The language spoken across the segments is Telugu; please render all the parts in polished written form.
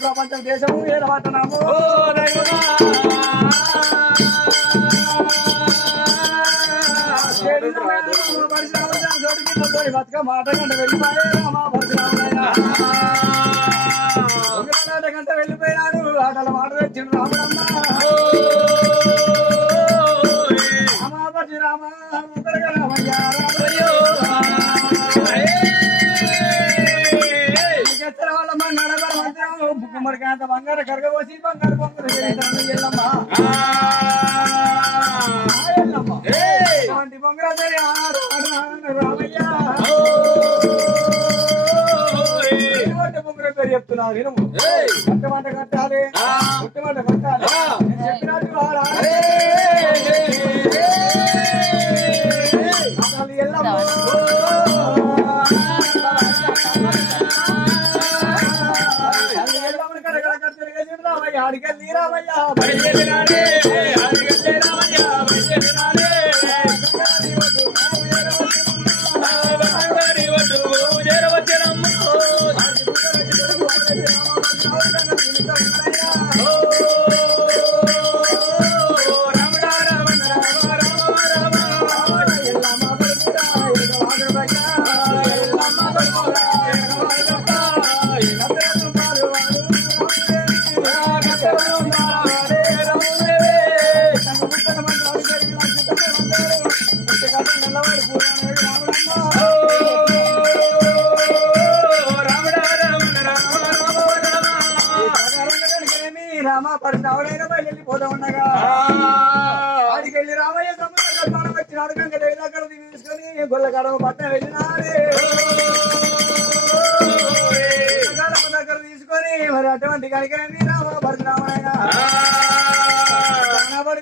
ప్రపంచం దేశము ఏర్పడుతున్నాము బతుక మాట కంటే వెళ్ళిపోయే కంటే వెళ్ళిపోయినాడు ఆటల మాట తెచ్చిండు రాముడమ్మ రామాపతి రామ వాళ్ళ అంత బంగారు కరగబోసి బంగారు బొమ్మలు బొంగరాజరి రామయ్య బొంగర పేరు చెప్తున్నావు నేను కట్టమంట కట్టాలి కట్టమంట కట్టాలి చెప్పినట్టు ఎల్లమ్మ అడిగల్లి రామయ్య రామ పరిశ్రమలైన బయలుపోతా ఉండగా ఆడికి వెళ్ళి రామయ్య సముద్రం వచ్చినాడు కనుక దగ్గర తీసుకొని గొల్లగడవ పట్టణం వెళ్ళినాడే దగ్గర తీసుకొని మరి అటువంటి కనుక రామ పరిశ్రమలైన పడి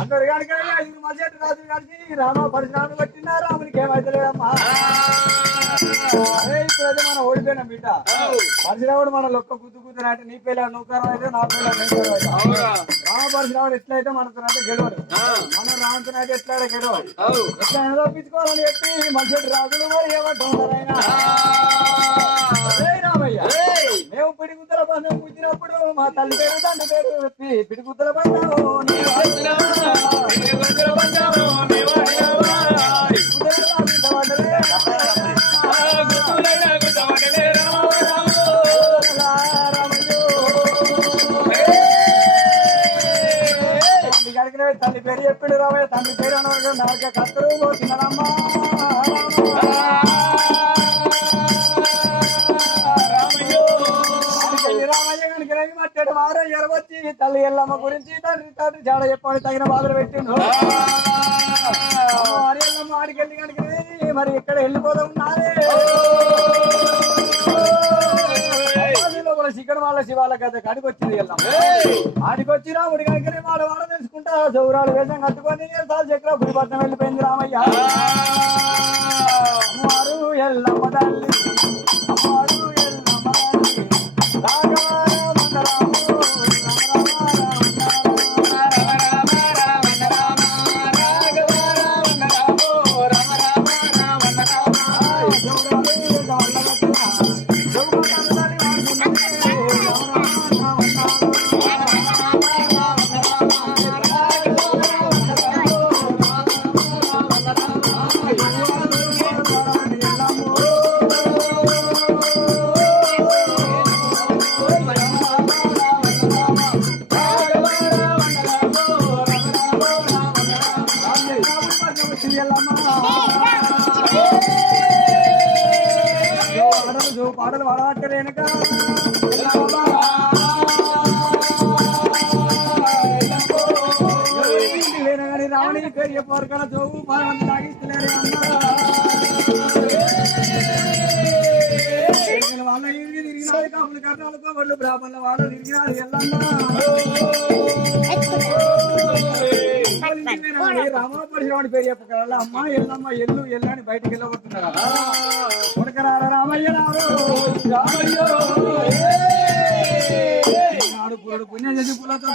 అందరు కనుక ఐదు మధ్యటి రాజు కలిసి రామ పరిశ్రమ పట్టినా రామునికి ఏమైతలేదమ్మా ఇప్పుడైతే మనం ఓడిపోయినా బిడ్డ పరిశ్రమడు మన లొక్క కుద్దు కుద్దురు అంటే నీ పిల్ల నూకరం అయితే నా పిల్ల రామ పరిశ్రమడు ఎట్లయితే మనతో అంటే గెలవడు మన రామతో అయితే ఎట్లా గెలవడు ఎట్లా నిరూపించుకోవాలని చెప్పి మధ్యటి రాజులు మరి ఏమంటున్నారైనా రామయ్య మేము పిడిగుద్దల బంధం పుట్టినప్పుడు మా తల్లి పేరు తండ్రి పేరు పిడిగుద్దల బంధం తల్లి పేరు చెప్పాడు రామయ్య తండ్రి పేరు అన్న నాక కత్తరు తినడమ్మా రామయ్య కనుక మట్టేట వారు ఎరవచ్చి తల్లి ఎల్లమ్మ గురించి తండ్రి తండ్రి జాడ చెప్పని తగిన బాధలు పెట్టిండు ఎల్లమ్మ ఆడికి వెళ్ళి కనుక మరి ఇక్కడ వెళ్ళిపోతా ఉన్నారే చికెన్ వాళ్ళ శివాల కథ కాడికి వచ్చింది ఎల్లమ్మ ఆడికి వచ్చి రాముడి కనుక వాడు వాడ తెలుసుకుంటా చౌరాలు వేషం కట్టుకొని చక్ర పురిపట్నం వెళ్ళిపోయింది రామయ్య అమ్మవారు ఎల్లమ్మ తల్లి అమ్మవారు ఎల్లమ్మ తల్లి పాటలు పాడబట్టలేనక లేనగాని రావణి పేరు చెప్పారు కదా చోవు పాలన తాగిస్తలేరు వాళ్ళ ఇంటికి తిరిగినారు కాపులు కర్ణాలతో వాళ్ళు బ్రాహ్మణుల వాళ్ళు తిరిగినారు రామపరిశ్రమని పేరు చెప్పగల అమ్మ ఎల్లమ్మ ఎల్లు ఎల్లని బయటికి వెళ్ళబోతున్నారు కొడకరారా రామయ్య రామయ్య పుణ్యం చేసి పుల్లతో